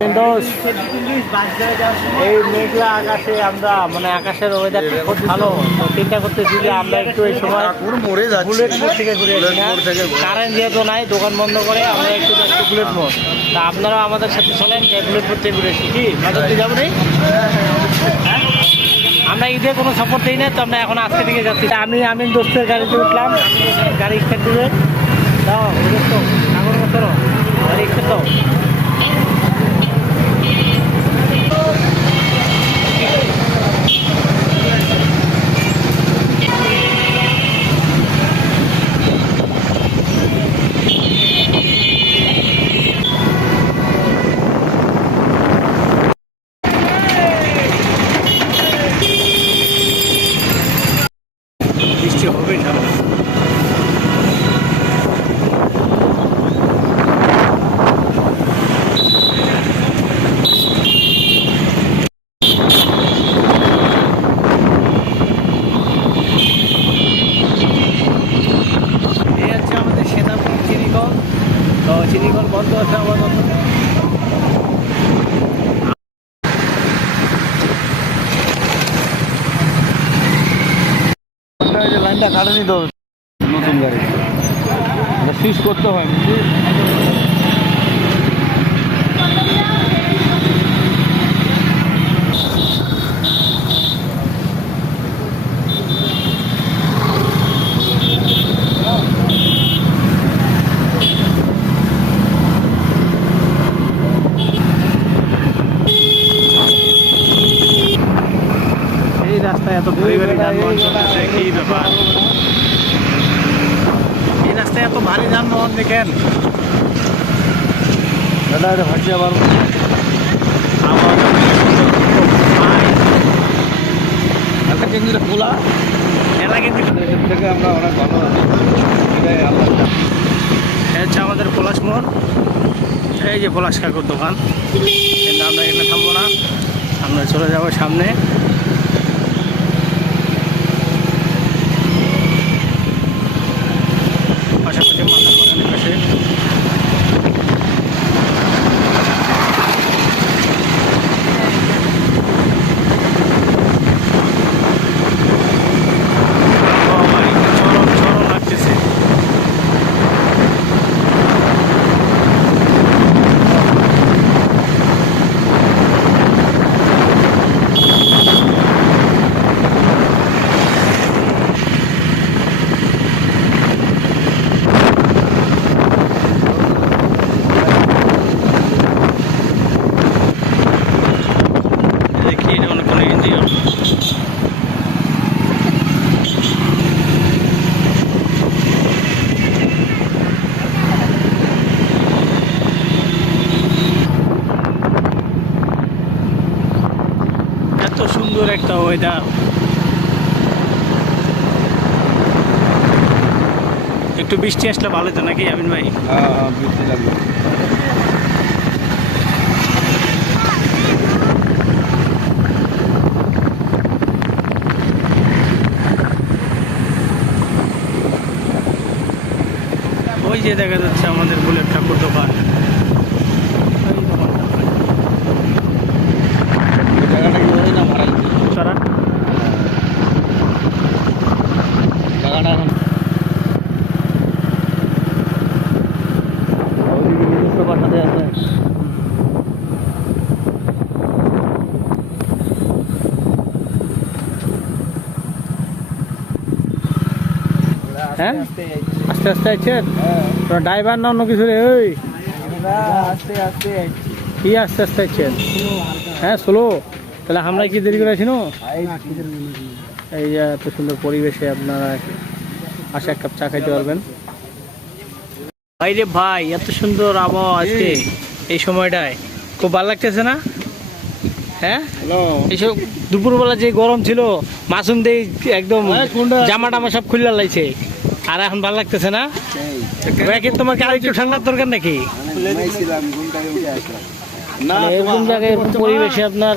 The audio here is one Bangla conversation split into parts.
এই মেঘলা আকাশে আমরা আকাশের ওয়েদারটা খুব ভালো, তো চিন্তা করতেছি যে আমরা একটু এই সময় বুলেট মোড় থেকে ঘুরে আসি না, কারেন্ট যেহেতু নাই দোকান বন্ধ করে আমরা একটু যাচ্ছি বুলেট মোড়। তা আপনারাও আমাদের সাথে চলেন যে বুলেট মোড় থেকে ঘুরে আসি। কি মাঝে যাবো নি? আমরা ঈদে কোনো সফর দিই না, তো আমরা এখন আজকে দিকে যাচ্ছি। আমি দোস্তের গাড়িতে উঠলাম, গাড়ি স্টার্ট দিবে দাও কাগজ মতো গাড়ি স্টার্ট দাও। বৃষ্টি হবে না, চিনিকল বন্ধ আছে আমাদের। লাইনটা কাটেনি তো নতুন গাড়ি সুইচ করতে হয়। রাস্তায় এত ভারী ভারী যানবাহন চলতেছে, কি ব্যাপার? এই রাস্তায় এত ভারী যানবাহন দেখেন দাদা, এটা ভাসিয়ে আবার কিন্তু খোলা এলা কিন্তু থেকে আমরা অনেক ভালো আছি। হচ্ছে আমাদের পলাশ মোড়, এই যে পলাশ কাকুর দোকান, কিন্তু আমরা এখানে থামবো না, আমরা চলে যাবো সামনে। পাশাপাশি মাথার বাগানের পাশে চরম লাগতেছে। এত সুন্দর একটা ওয়েদার, একটু বৃষ্টি আসলে ভালো তো নাকি আমিন ভাই? বৃষ্টি লাগবে। ওই যে দেখা যাচ্ছে আমাদের বুলেট ঠাকুর দোকান। হ্যাঁ আস্তে আস্তে আছেন ড্রাইভার না অন্য কিছু রে? ওই কি আস্তে আস্তে আছেন? হ্যাঁ স্লো, তাহলে আমরা কি দেরি করে আছি না? এই যে এত সুন্দর পরিবেশে আপনারা আসে এক কাপ চা খাইতে পারবেন। ভাই রে ভাই, এত সুন্দর আবহাওয়া আজকে এই সময়টায়, খুব ভালো লাগতেছে না? হ্যাঁ এইসব দুপুরবেলা যে গরম ছিল, মাসুম দিয়ে একদম জামা টামা সব খুললা লাগছে, আর এখন ভালো লাগতেছে না? তোমাকে আর একটু ঠান্ডার দরকার নাকি? এরকম জায়গায় এরকম পরিবেশে আপনার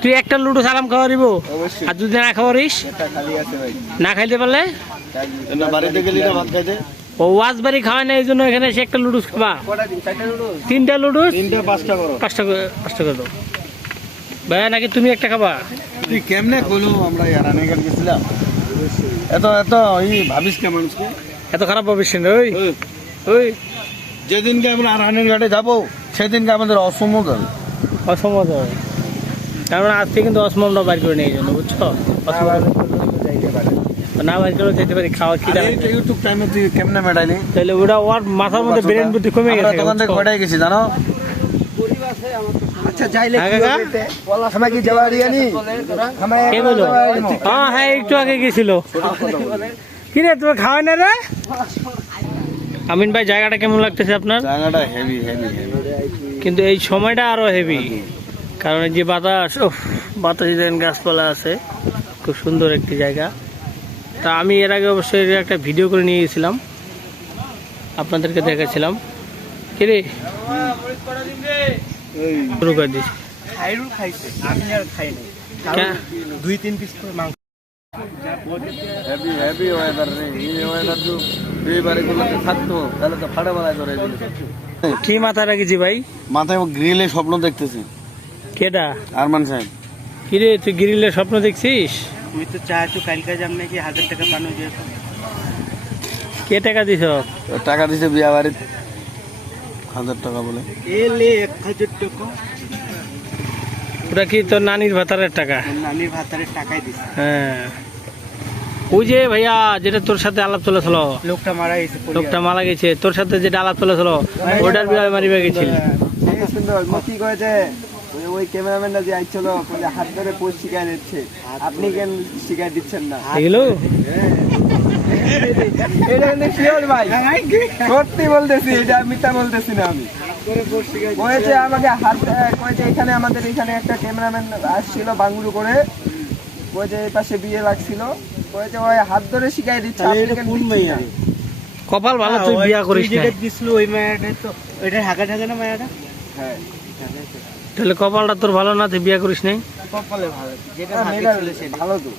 তুই একটা লুডো সালাম খাওয়া দিব, আর যদি না খাওয়ারিস না খাইতে পারলে বাড়িতে গেলি না ভাত খাইতে ও ওয়াজবাড়ি খাওয়ায় না এই জন্য এখানে এসে একটা লুডুস খাবা। তিনটা লুডুস, 5টা করো। 5টা করে দাও ভাইয়া, নাকি তুমি একটা খাবা? তুই কেমনে কইলো আমরা রানীঘাট গেছিলাম, এত এত ভাবিস কে মানুষকে, এত খারাপ ভাবিস না। ওই ওই যেদিনকে আমরা রানীঘাটে যাবো সেদিনকে আমাদের অসম্ভব হবে। অসম্মত হবে, কারণ আজকে কিন্তু অসমমটা বাইর করে নিয়ে জন্য, বুঝছো? না বাইর করে যেতে পারি, খাওয়া কি ইউটিউব টাইমে তুই কেমনে মেটাইলি? তাহলে ওটা ওর মাথার মধ্যে ব্রেন বুদ্ধি কমে গেছে। দোকান থেকে কয়টায় গেছি জানো? আচ্ছা যাইলে কি হবে? আমরা কি যাওয়ারি আনি? কে বলো? হ্যাঁ একটু আগে গেছিল। কি রে তুমি খাওয়াই না রে? আমিন ভাই জায়গাটা কেমন লাগতেছে আপনার? জায়গাটা হেভি হেভি হেভি, কিন্তু এই সময়টা আরো হেভি, কারণ এই যে বাতাস, বাতাস গাছপালা আছে, খুব সুন্দর একটি জায়গা। তা আমি এর আগে অবশ্যই একটা ভিডিও করে নিয়ে গেছিলাম, আপনাদেরকে দেখাচ্ছিলাম। কি রে শুরু করে দিস। খাইরুল খাইছে, আমি আর খাই নাই। 2-3 পিস করে মাংস। হেভি হেভি ওয়েদার রে, এই ওয়েদার তো এই বাড়িগুলোতে থাকতো তাহলে তো ফাড়া মারাই ধরে দিল। কি মাথায় রাখিছি ভাই? মাথায় গ্রিলে স্বপ্ন দেখতেছে কেডা? আরমান সাহেব। কি রে তুই গ্রিলের স্বপ্ন দেখছিস? আমি তো চাইছো কালকে যাম নাকি 1000 টাকা পানো যে। কে টাকা দিছ? টাকা দিছে বিয়া বাড়িতে 1000 টাকা বলে। এলে 1000 টাকা ওটা কি তোর নানির ভাতারের টাকা? নানির ভাতারের টাকাই দিছে। হ্যাঁ ওই যে ভাইয়া যেটা তোর সাথে আলাপ চলেছিল, লোকটা মারা গেছে। লোকটা মারা গেছে, তোর সাথে যেটা আলাপ চলেছিল ওটার বিয়ে মারিবা গেছিল। সুন্দর মতি কয়েছে ওই ক্যামেরাম্যানটা যে আইছিল কইলে হাত ধরে পোস্ট শিখাই দিচ্ছে, আপনি কেন শিখাই দিচ্ছেন না? এগুলো এটা কিন্তু শিওর ভাই, সত্যি বলতেছি, এটা মিথ্যা বলতেছি না আমি। কয়েছে আমাকে হাত কয়েছে এখানে আমাদের এখানে একটা ক্যামেরাম্যান আসছিল বাংলু করে, কয়েছে এই পাশে বিয়ে লাগছিল, কয়েছে ওই হাত ধরে শিখাই দিচ্ছে, আপনি কেন দিচ্ছেন না? কপাল ভালো তুই বিয়া করিস না। দিছিল ওই মায়াটা, তো ওইটা ঢাকা ঢাকা না মায়াটা। হ্যাঁ তাহলে কপালটা তোর ভালো না, তুই বিয়া করিস নাই। কপালে ভালো, যেটা মেয়েটা ভালো তো,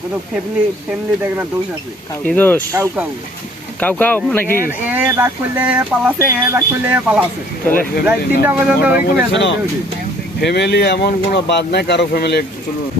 কিন্তু ফ্যামিলি দেখ না দোষ আছে। কি দোষ? কাউ কাউ কাউ কাউ মানে কি? এ রাগ করলে পালাছে, এ রাগ করলে পালাছে। তাহলে রাত 3টা পর্যন্ত ওই করে আছে। ফ্যামিলি এমন কোনো বাদ নাই, কারো ফ্যামিলি চলুন।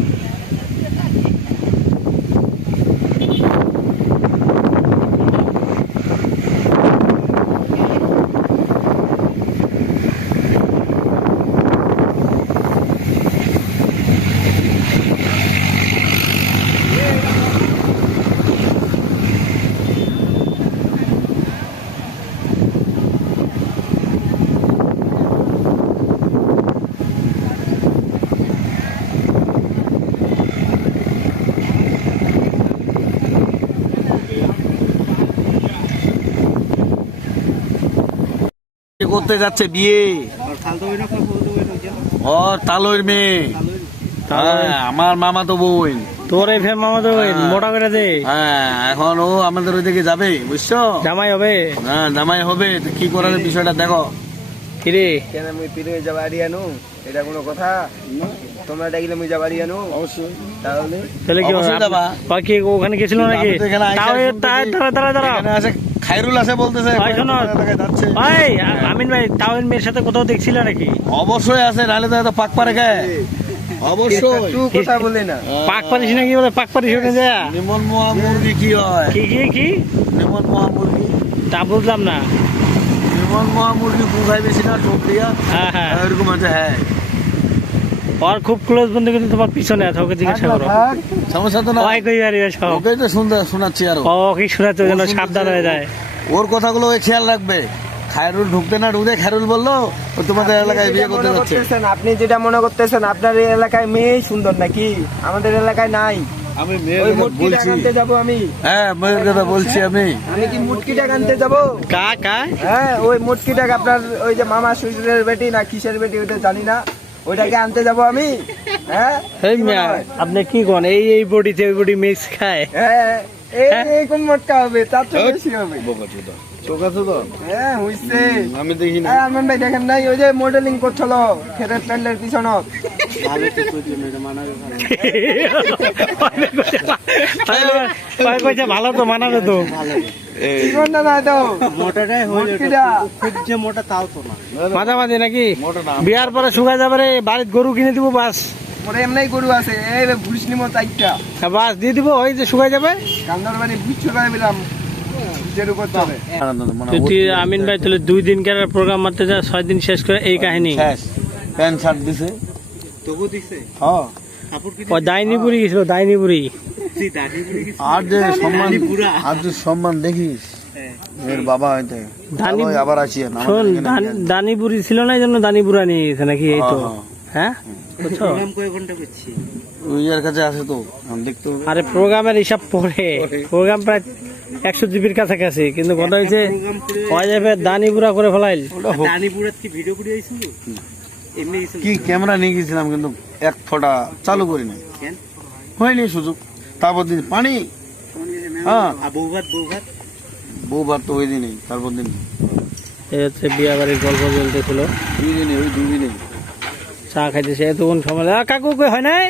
করতে যাচ্ছে বিয়ে, ও তালুর মেয়ে, আমার মামা তো বোন। তোর এই ফের মামা তো মোটা করে দে। হ্যাঁ এখন ও আমাদের ওইদিকে যাবে, বুঝছো? জামাই হবে। হ্যাঁ জামাই হবে, তো কি করার বিষয়টা দেখো। কিরে কেন আমি পিরে যাবাড়ি আনো, এটা কোনো কথা? তোমরা ডাকিলে আমি যাবাড়ি আনো অবশ্যই। তাহলে তাহলে কি অবশ্যই যাবা। বাকি ওখানে গেছিল নাকি? খাইরুল আছে বলতেছে যাচ্ছে। ভাই আমিন ভাই তাওয়ের মেয়ের সাথে কোথাও দেখছিল নাকি? অবশ্যই আছে, নাহলে তো এত পাক পারে গায়ে। অবশ্যই তুই কথা বলে না, পাক পারিস নাকি? বলে পাক পারিস ওখানে যা। নিমন মোয়া মুরগি কি হয়? কি কি কি নিমন মোয়া মুরগি, তা বুঝলাম না। নিমন মোয়া মুরগি বুঝাই বেশি না টোকরিয়া, হ্যাঁ হ্যাঁ এরকম আছে। হ্যাঁ ওর খুব ক্লোজ বন্ধু, কিন্তু তোমার পিছনে আছে, ওকে জিজ্ঞাসা করো। সমস্যা তো না, ওই কই পারিবে সব। ওকেই তো শোনাচ্ছি। আর ও কি শোনাচ্ছে যেন সাবধান হয়ে যায়। ওর কথাগুলো ওই খেয়াল রাখবে। খায়রুল ঢুকতে না ঢুকতে খায়রুল বললো ও তোমাদের এলাকায় বিয়ে করতে যাচ্ছে। আপনি যেটা মনে করতেছেন আপনার এই এলাকায় মেয়েই সুন্দর নাকি? আমাদের এলাকায় নাই। আমি ওই মুটকিটা আনতে যাবো আমি। হ্যাঁ মেয়ের কথা বলছি আমি কি মুটকিটা আনতে যাবো? কা কা হ্যাঁ ওই মুটকিটা আপনার ওই যে মামা শ্বশুরের বেটি না কিসের বেটি ওটা জানি না, ওইটাকে আনতে যাবো আমি। হ্যাঁ আপনি কি কোন এই এই বডিতে ওই বডি মিক্স খায়? হ্যাঁ এই কোন মটকা হবে, তার চেয়ে বেশি হবে। চোখ আছে তো? হ্যাঁ হইছে। আমি দেখি না। আরমান ভাই দেখেন নাই ওই যে মডেলিং করছিল খেতের প্যান্ডের পিছনে, কইছে ভালো তো মানাবে তো। জীবনটা না তো মাঝামাঝি নাকি বিয়ার পরে শুকাই যাবে রে, বাড়ির গরু কিনে দিব বাস। ওরে এমনি গরু আছে এই ভুলিস নিমো চারটা বাস দিয়ে দিব, ওই যে শুকাই যাবে। কান্দার বাড়ি বুঝছো করে দিলাম বুঝের উপর চলে তুই আমিন ভাই তাহলে 2 দিন কেন প্রোগ্রাম মারতে যা 6 দিন শেষ করে এই কাহিনী। প্যান্ট শার্ট দিছে হ্যাঁ ও দাইনিপুরি গেছিল, দাইনিপুরি। আর যে সম্মান, আর যে সম্মান দেখিস এর বাবা হইতে দানি আবার আসিয়ে শোন, দানিপুরি ছিল না, এই জন্য দানিপুরা নিয়ে গেছে নাকি? এই তো হ্যাঁ বুঝছো। ওই এর কাছে আছে তো দেখতে হবে। আরে প্রোগ্রামের হিসাব পরে, প্রোগ্রাম প্রায় 100 জিবির কাছাকাছি, কিন্তু কথা হয়েছে ওই যাবে দানিপুরা করে ফেলাইল। কি ক্যামেরা নিয়ে গেছিলাম কিন্তু এক ফোঁটা চালু করি নাই, হয়নি সুযোগ। তারপর দিন পানি, হ্যাঁ বউ ভাত তো ওই দিনই, তারপর দিন এই হচ্ছে বিয়া বাড়ির গল্প চলতেছিল, 2 দিনে, ওই 2 দিনে চা খাইতেছে এতক্ষণ সময়। কাকু কই হয় নাই?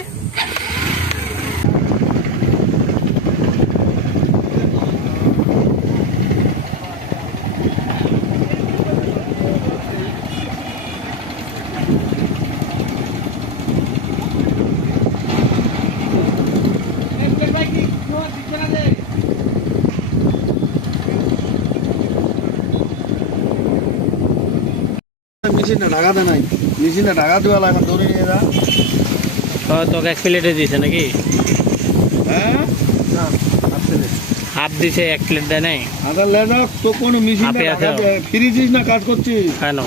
মেশিনটা ঢাকাতে নাই, মেশিনটা ঢাকাতে গেল, এখন দৌড়ে নিয়ে যা। তোকে 1 প্লেটে দিয়েছে নাকি? হ্যাঁ হাফ দিছে, 1 প্লেট দেয় নাই। আধার ল্যান্ড তো কোনো মেশিনটা হাতে আছে। ঢাকাতে ফ্রিজিস না কাজ করছিস? কেন